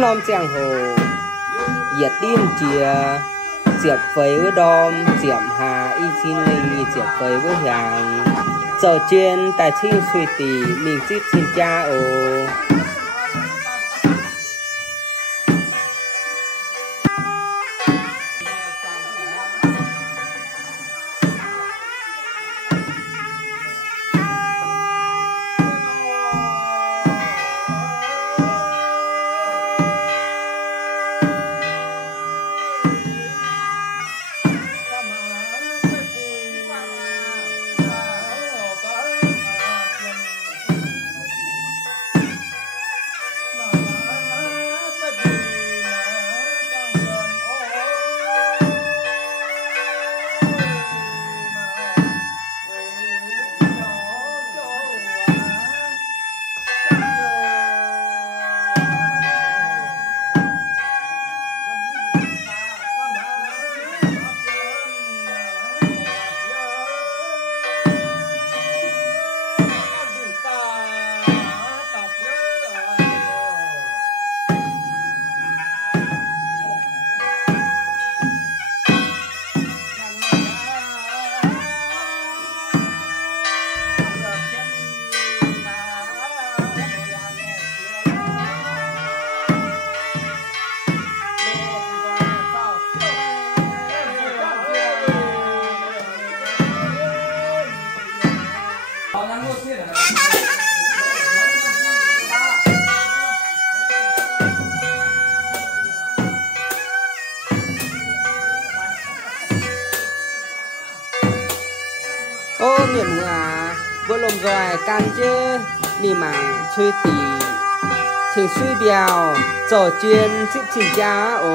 nom giang hồ diệt tiên chia diệp phẩy với đom diệp hà y xin linh diệp phẩy với hàng giờ trên tài thiên suy tỷ mình tiếp xin cha ô ô miệng à bữa lồng rồi can chứ mì mảng suy tỉ请suy biểu giờ chuyên giúp xin cha ô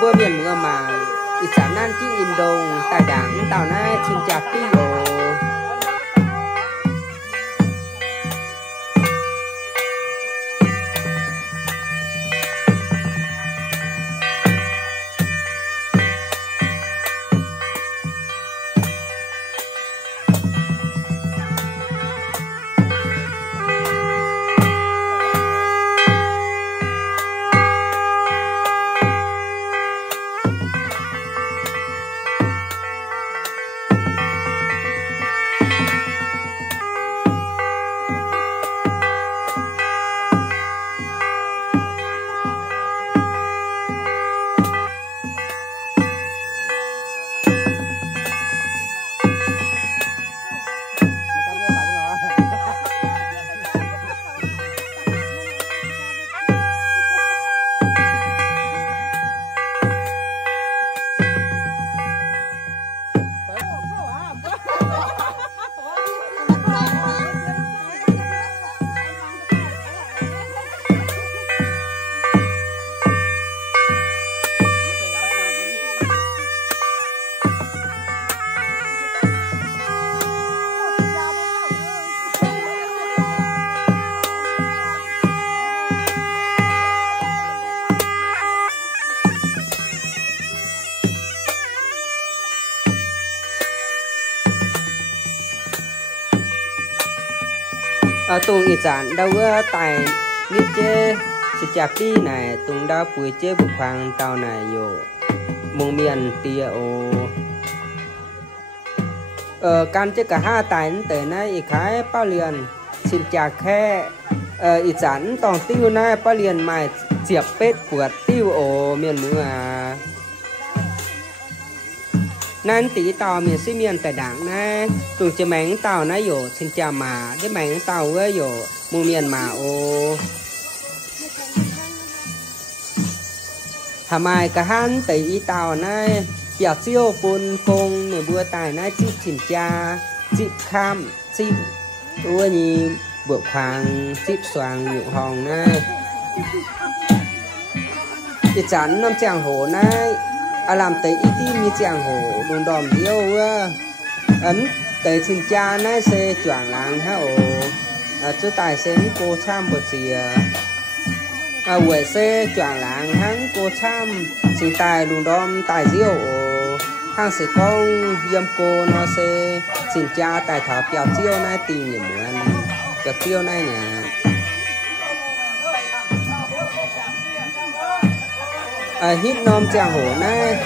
bữa miền mưa mà ít sản nan chi in đồng tài đảng tàu nai xin chào tí ô tùng ý chán đâu tại nít chế sẽ chạp đi này tùng đau bùi chế bục hoàng tàu này dụ mùng miền tia ô can chế cả hai tài tới này ý khái bao liền xin chào khe ý chán tòng tiêu này bao liền mày chiệp pết của tiêu ô miền mưa nên tí tàu miền xí miền tại đảng này tùng chế mảnh tàu này dụ xin chào mà cái mảnh tàu ấy dụ mùng miền mà ô hàm ai cả hắn tới ý tàu này giờ siêu phun phong người bữa tài này chip chỉnh cha chip kham chip ua nhì bữa khoang chip xoàng nhụ hòn này cái chắn năm chàng hổ này làm tới ý tim như chàng hổ đồn đòm điêu ấn tới chỉnh cha này xe choàng làng hả ồ chú tài xến cô tham một gì quệ xe choàng làng hắn cô tham chỉ tài đồn đòm tài diêu hàng sẽ con yếm cô nó sẽ xin cha tài thảo kéo chiêu này tìm những mượn kéo chiêu này nè hít nom chàng hổ này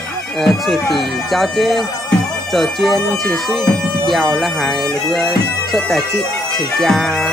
suy tỉ cho chế giờ chuyên chỉ suy đèo là hài là đưa xuất tài trị xin cha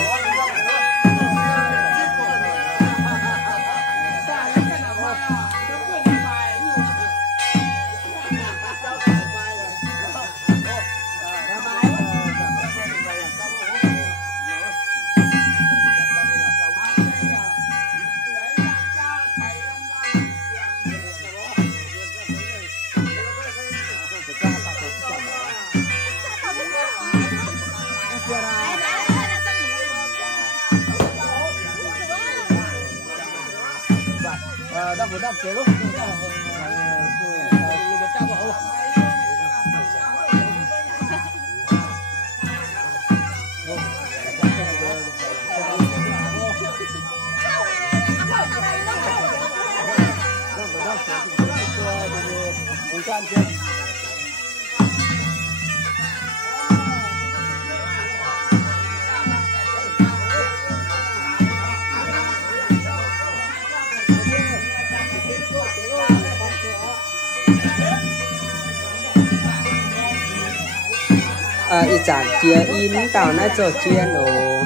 ý chán chia in tàu nó cho chuyên ồ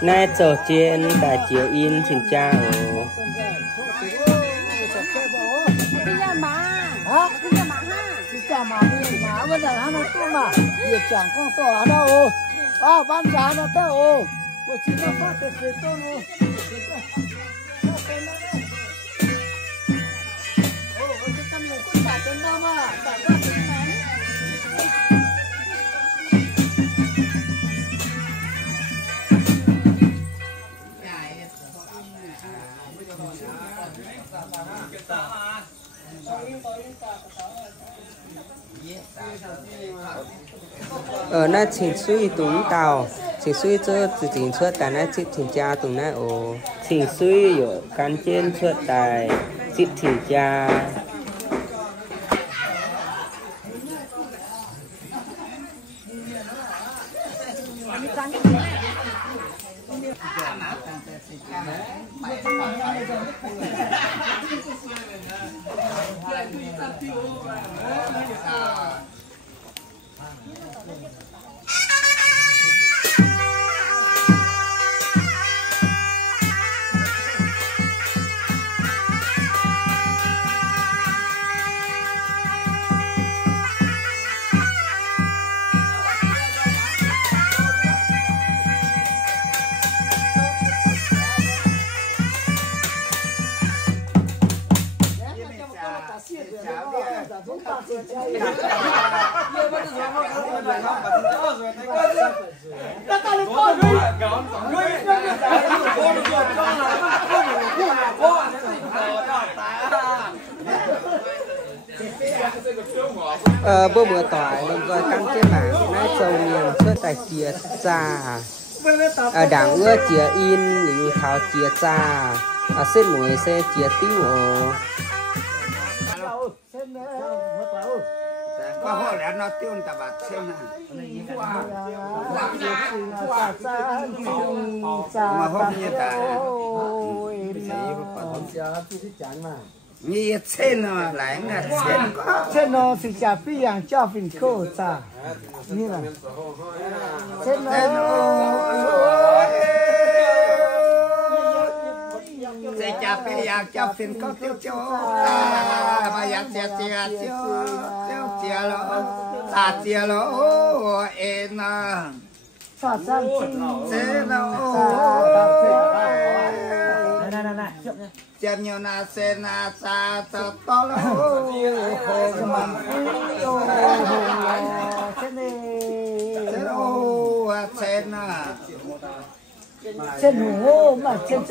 nè cho chuyên tại chia in xin cha ồ nó chỉnh suy túng tàu chỉnh suy cho từ chỉnh xuất tại nó chỉnh cha túng nó ồ chỉnh suy ở căn trên xuất tại chỉnh cha bữa bữa tỏi rồi căn cái mảng nãy châu miền xuất tại chia cha đảng ưa chia in liu thảo chia cha xin mũi xe chia tiêu qua hồ lẽ nó tiêu ta bạc xem nè mà hôm như ta như trên nó lại là trên nó thì chả phi yang cho phim cô ta như là trên nó sẽ chả phi yang cho phim cô tiêu cho ta mà yang chia lo ta chia lo em à sa sa thế nó chém nhiều na sen na sa to to lo sen na trên hồ mà trên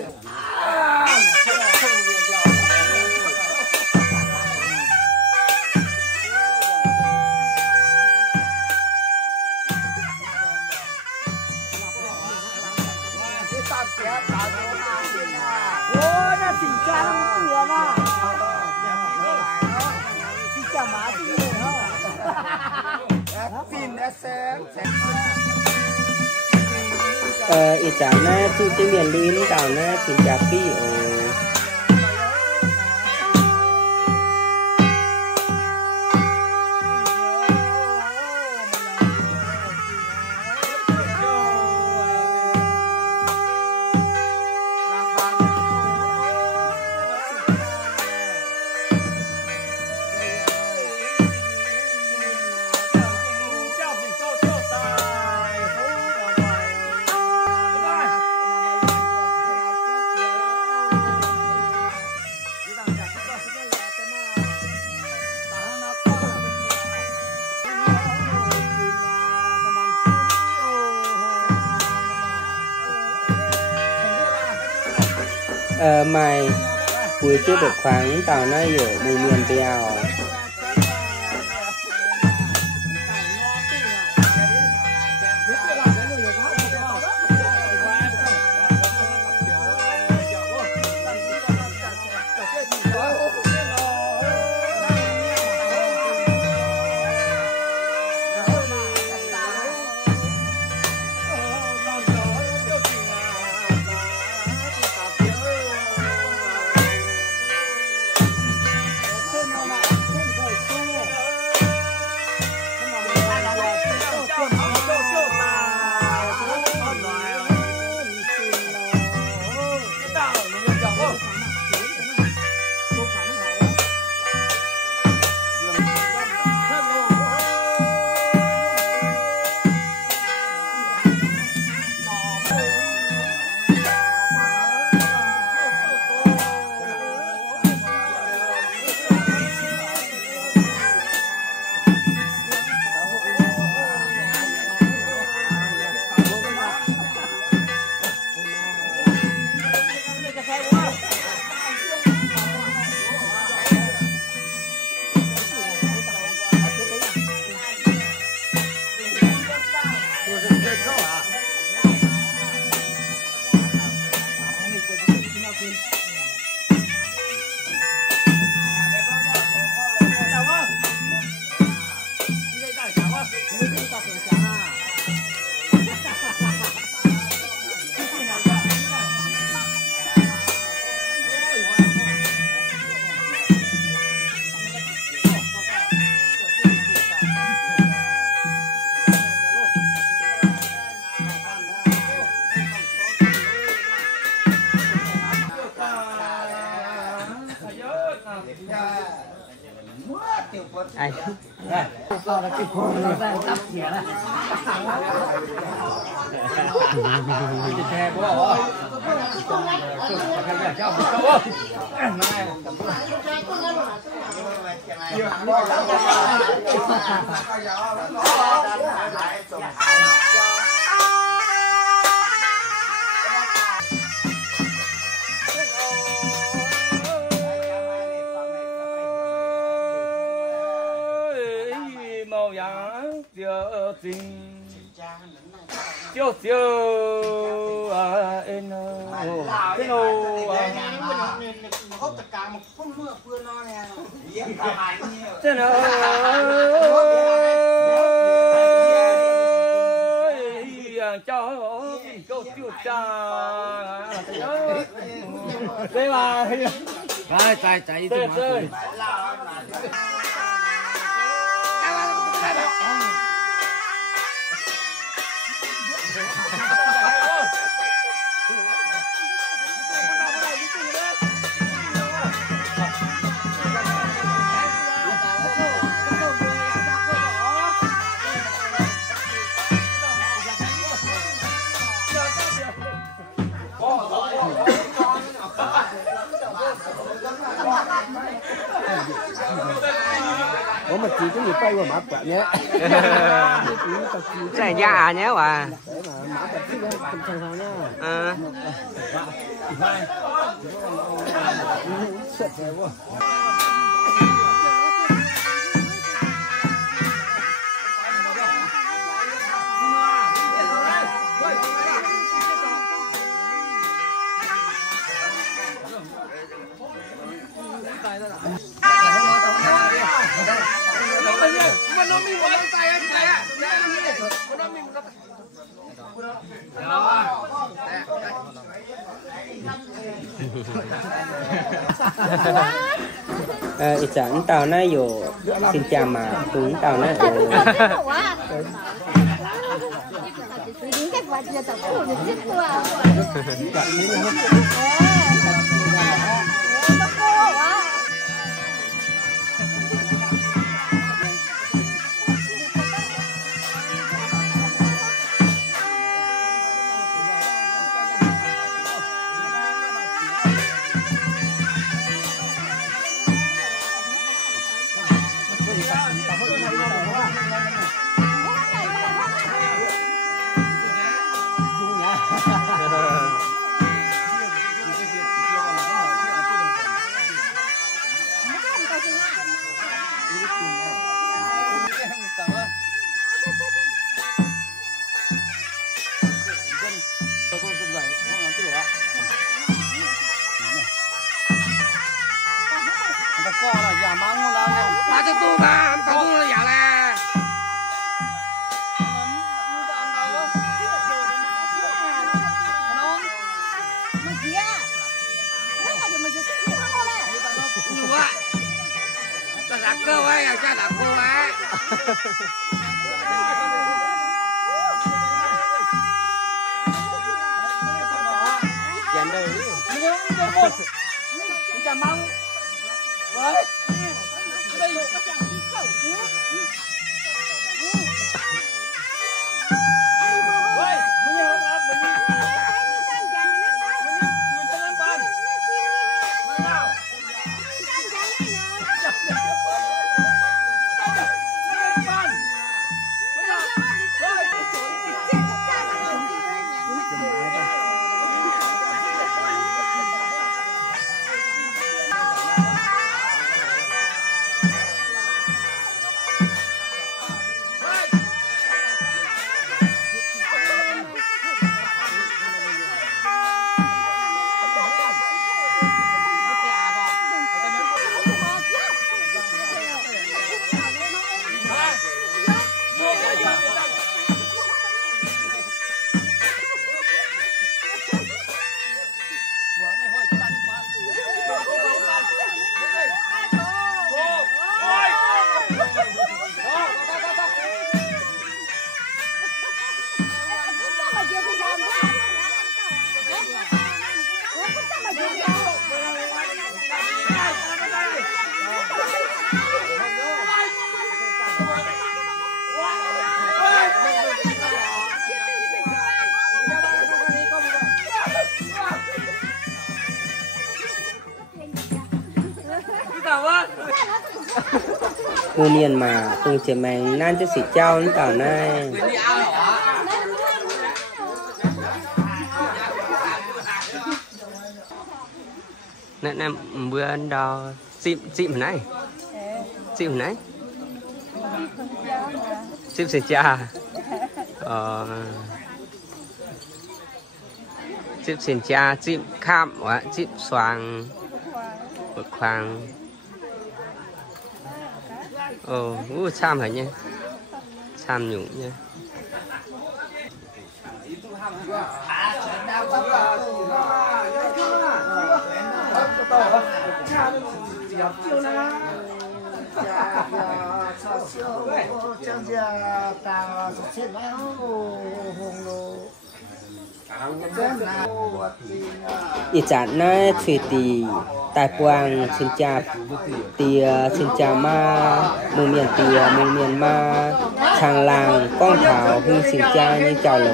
ít chán nè chú chế miền lín tao nè xin chào phi mày buổi chưa được khoáng tao nó ở mày miền bèo ai sao là cái con nó đang tập nhỉ là cái xe bố ơi cái cho bố chiều chiều em thế nào Thế nó cho câu chuyện cha đây là chạy chạy chơi Ủa mà chị có nhiều cây mà mã bạc nhé. Cái giá à nhé à. Để mà mã bạc chứ không sao sao nhá. À. Sợ thế quá. Ít dẫn tàu nàyอยู่xin chào mà cũng tàu nàyอยู่Mùa niên mà từng trẻ mèn nan cho sĩ trao đến tàu này nè nè bữa đó xịm này xịm này xịm sĩ cha xịm sĩ cha xịm khám xịm xoàng bậc khoang cham hả nhé cham nhũng nhéอีจัดน่าช่วยตีตายปวงชินจาเตียชินจามามุงเมียนเตียมุงเมียนมาชางลางก้องขาวพึ่งชินจานี่เจ้าโหล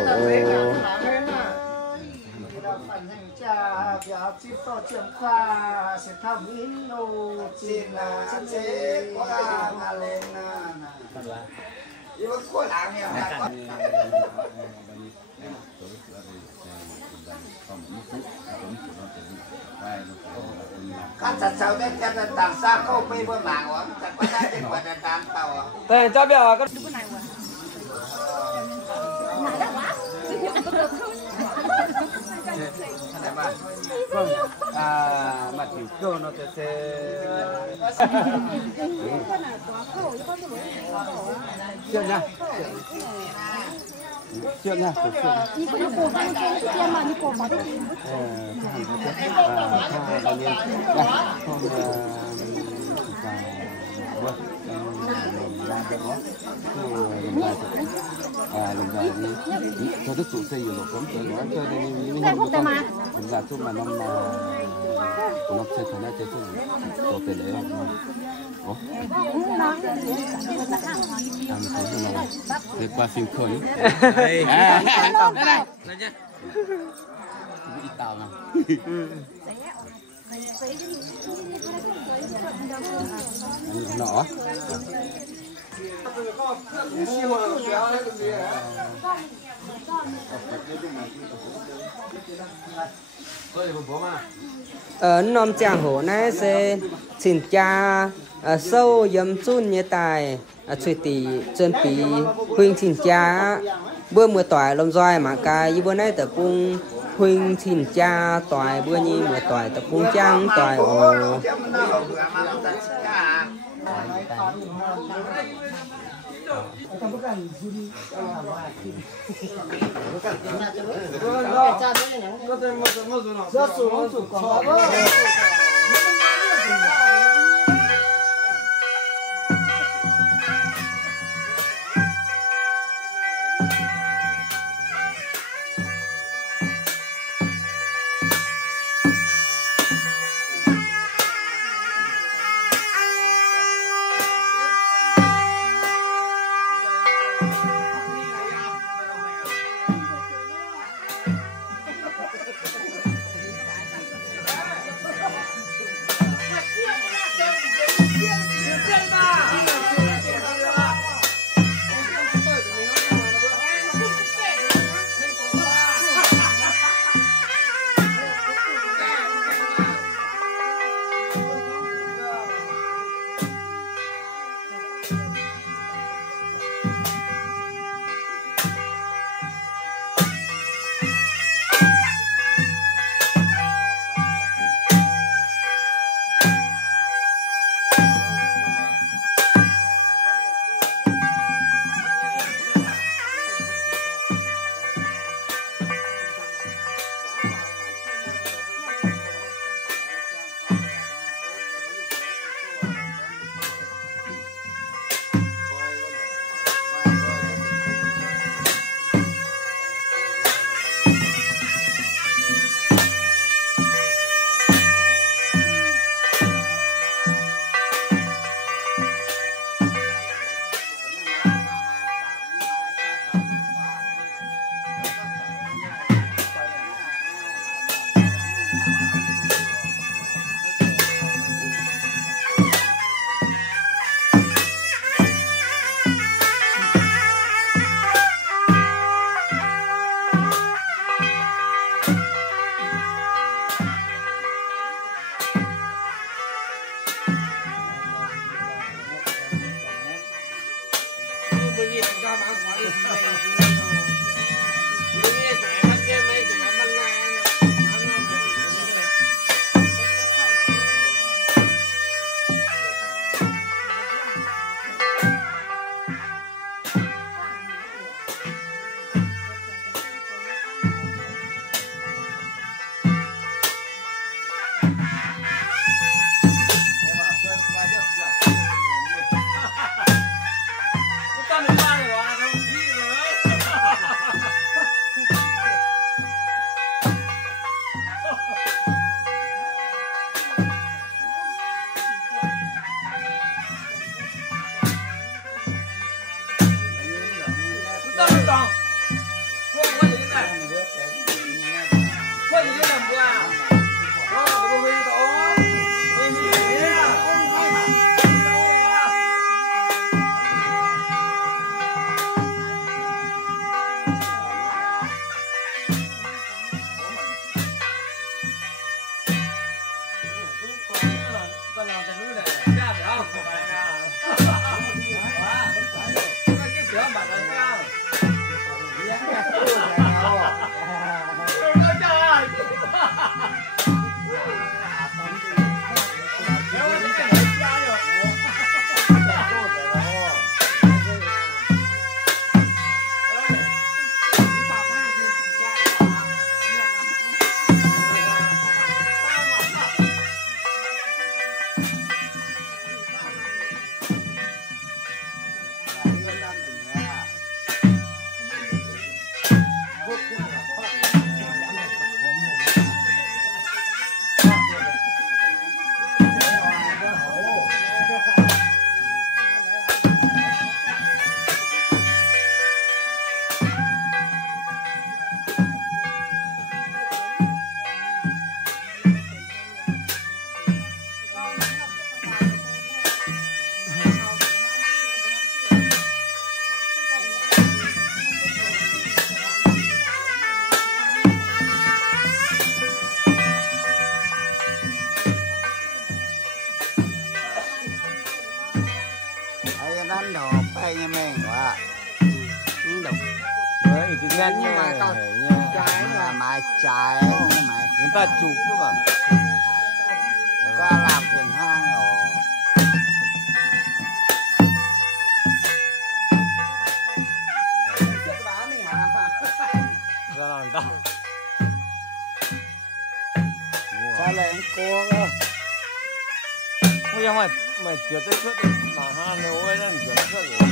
Kan sasau dan jangan tangsa kau pergi bermangun, tak pernah jembat dan tahu. Đây cho biểu có mặt thủy cơ nó sẽ chuyện nha chuyện nha你不能过半天嘛？你过好多天。cho đức chủ xây rồi cũng cho nó cho nên在后头吗？ chúng ta chung mà năm của nó sẽ phải nói chơi chung có thể lấy không ủa làm thế nào để qua phim khởi ít tàu nào nọ nôm chàng hổ này sẽ xin cha sâu yếm chun như tài truy tì chân pí huynh xin cha bữa mưa tỏi lồng roi mà cái bữa nay tập cung huynh xin cha tỏi bữa nhi mưa tỏi tập cung trắng tỏi ồ nghe nhưng mà tao trái là mái trái mái người ta chụp mà có làm phiền hang rồi ra làm đâu sao lại anh cô cơ bây giờ mày chưa tới suốt mà hang nếu ấy đang chưa suốt rồi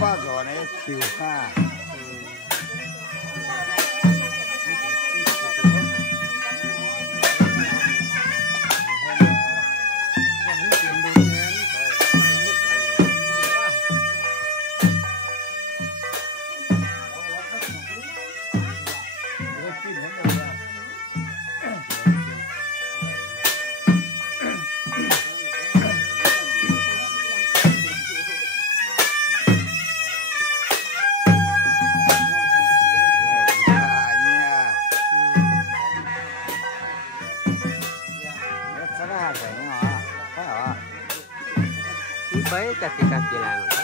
bao giờ này chiều ha Baik kaki-kaki lang.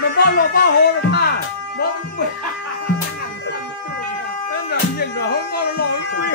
nó bao lò bao hồ được ta nó làm gì rồi không có lò nó quy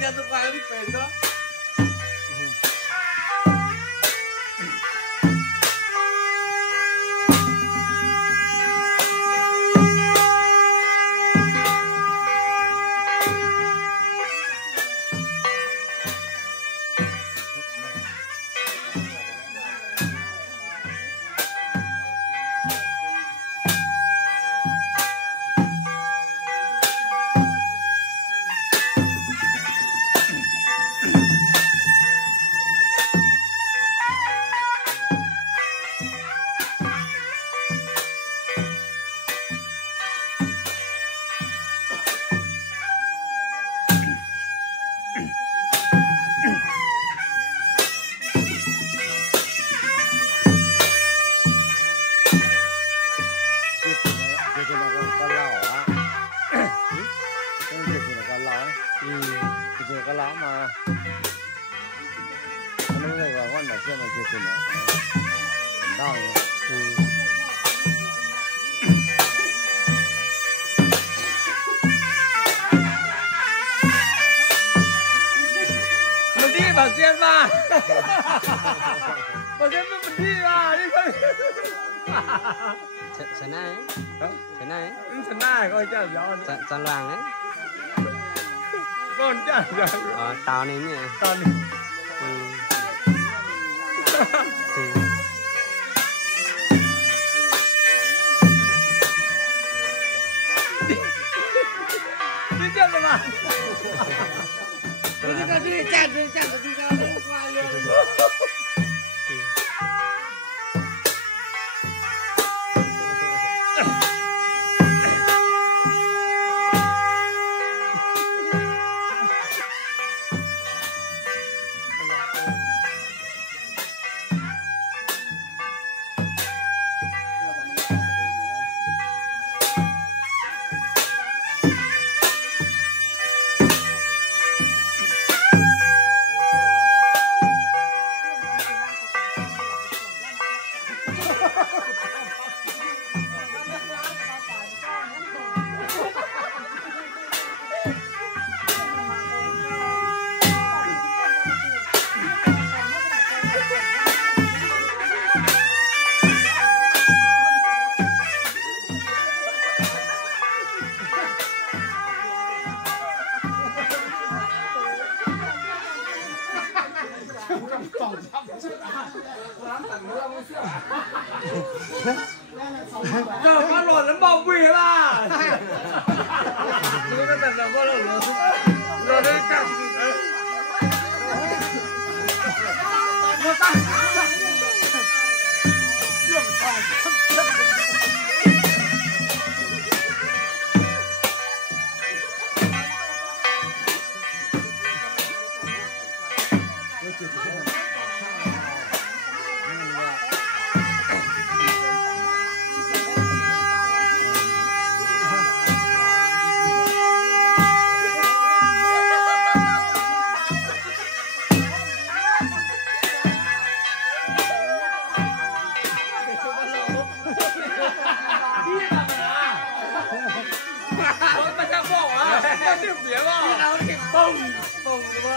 dia tu paling peso. Bảo Duyên mà Bảo Duyên mới mình đi mà đi coi Sẵn này Sẵn này Sẵn này coi chả gió Sẵn làng ấy Con chả gió Tao này nhỉ Tao này Đi chậm rồi mà đi chặt đi ra qua luôn. Giờ con lột đến bầu quỷ là cái tầng là con lột đến cả một tay别了，然后给蹦蹦的吧。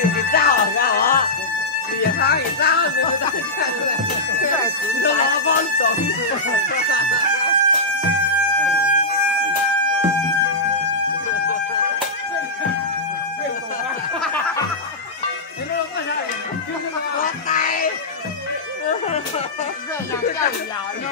你照干啥？你他给照，这个大看出来，你都老帮懂。你这干啥？就是我呆。这样干啥呢？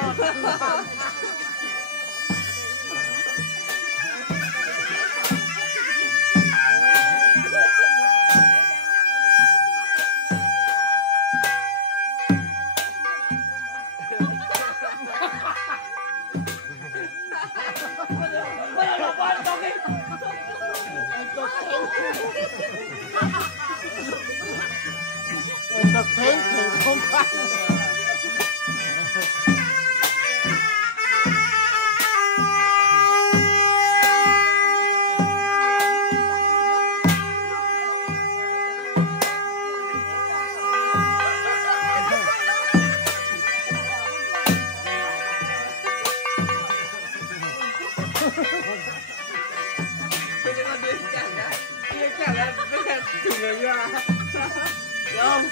người ra. Không.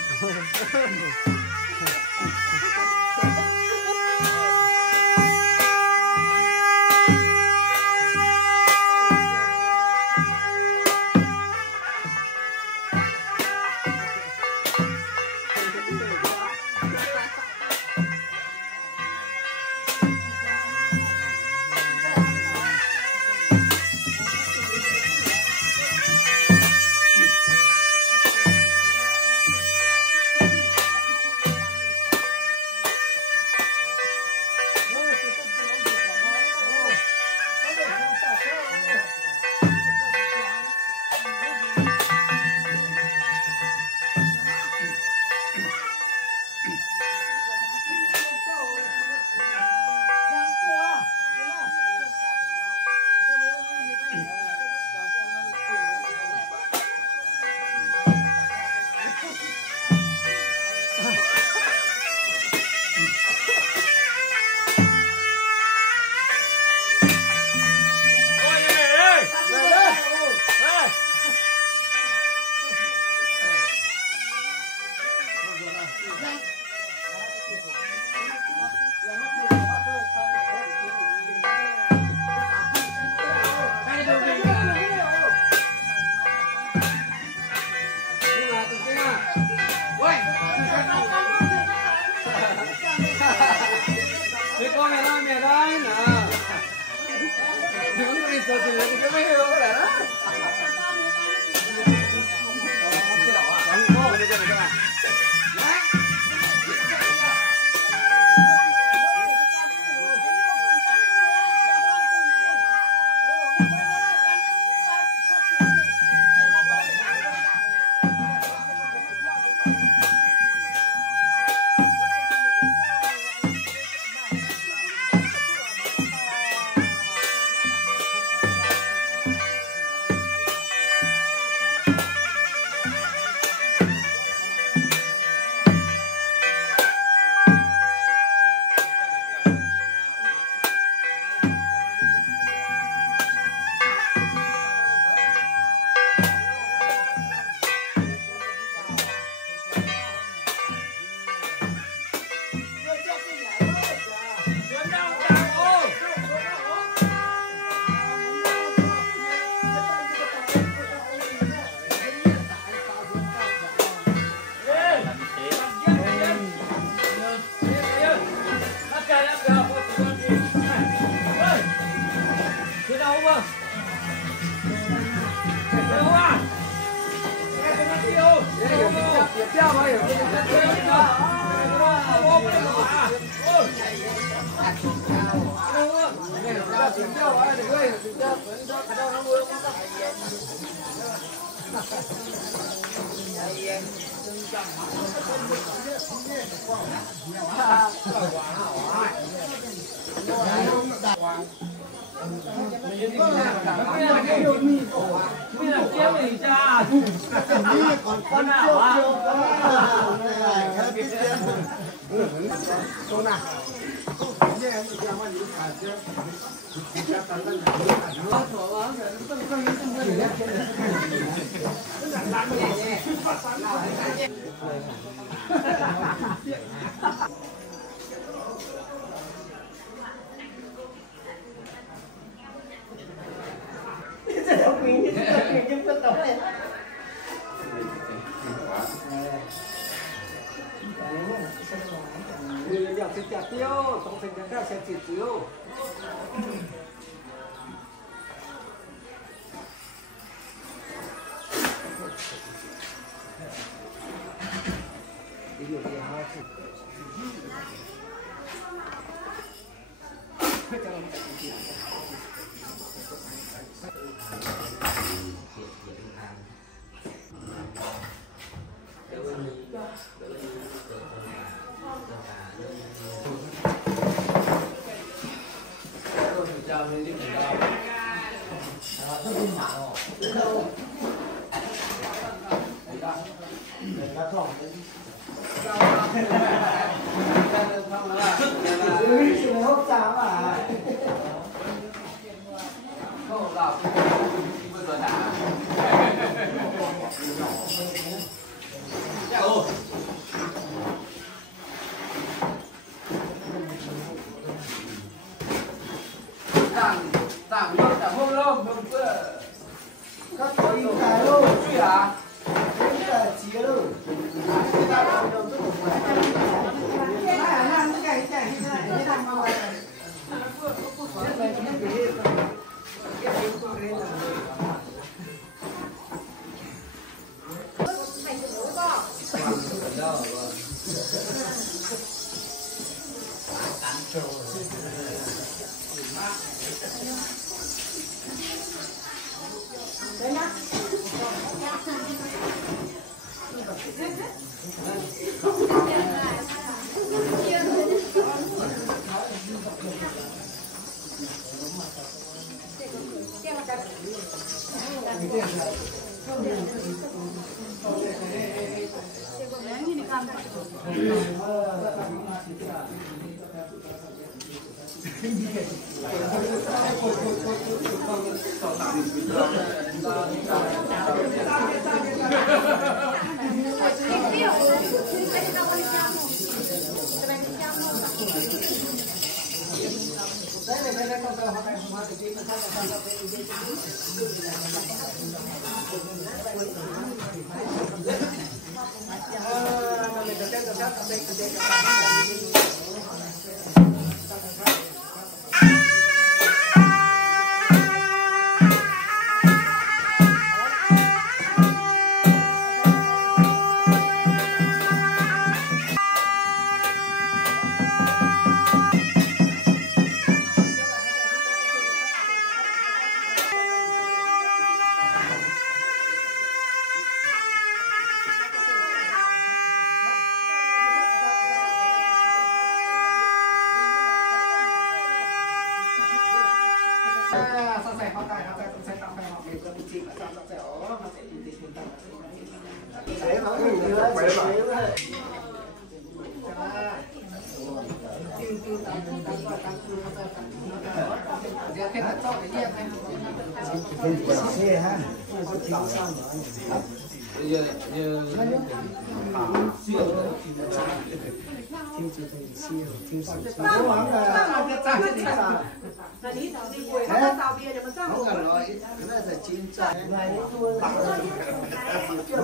Không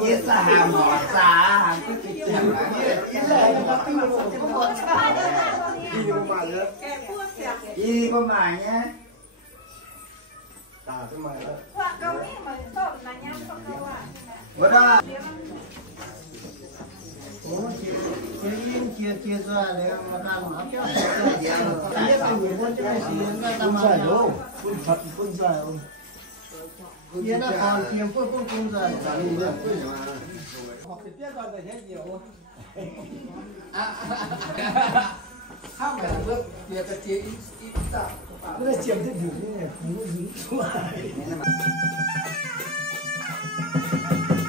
Nhất là hàng ngọt xả, hàng đi qua mài nhé. Bữa đó chia ra để mà làm nó kéo nhất là người quân cho cái gì nó làm giải đâu quân Phật quân giải không nghĩa là còn tiền quân giải học thì biết rồi để hết nhiều không phải là bước việc cái chế ít tạo cái là chiếm thì đủ như này không có dính xuống Hãy subscribe cho kênh Ghiền Mì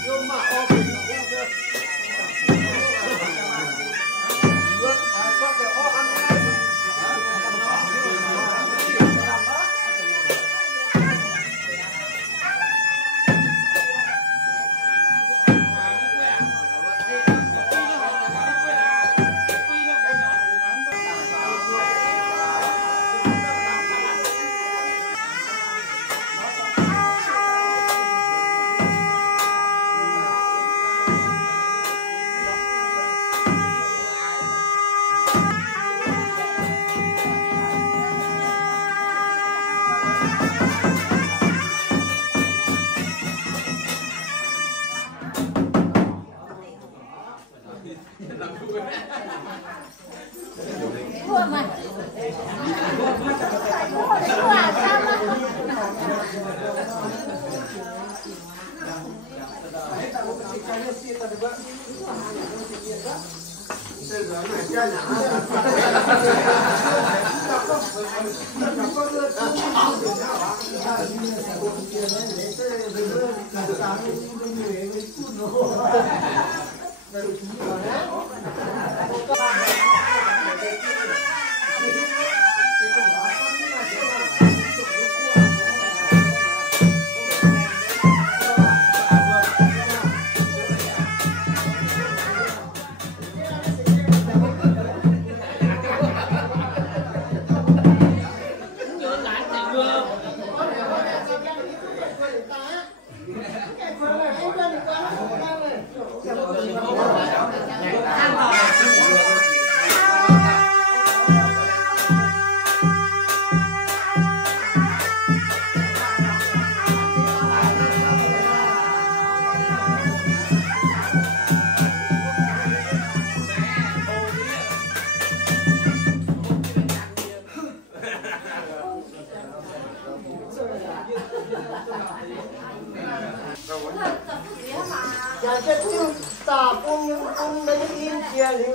Gõ để không bỏ lỡ những video hấp dẫn.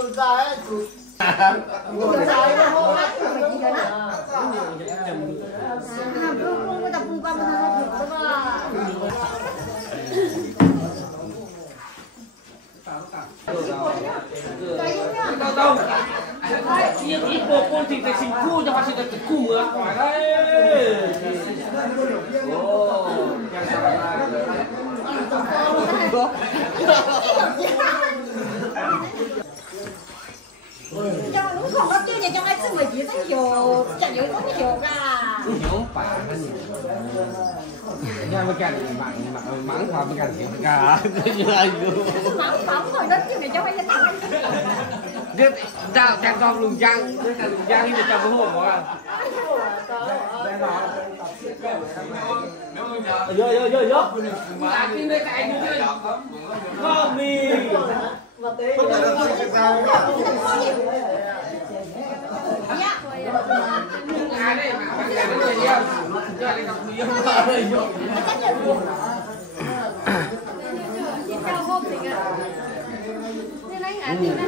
con trai chủ con trai nó hô hát Pung ko tapung ka mo na Đâu Ý bộ con thì phải xin khu cho họ xin được khu mượn khỏi đấy. cho đúng không có tiêu nhà trong ai xin mà chỉ thấy nhiều chẳng những có nhiều cả Không phải nhà mới càng mắng hòa mới càng hiểu cả như anh phóng rồi đó tiêu nhà trong ai xin biết đạo càng con lùng giang đi được trong cái hồ mà vô mà tin đây cái như thế không đi ai đây mà cái này nhiều cho đây gặp nhiều chào hôm thì nên lấy ngã thì nó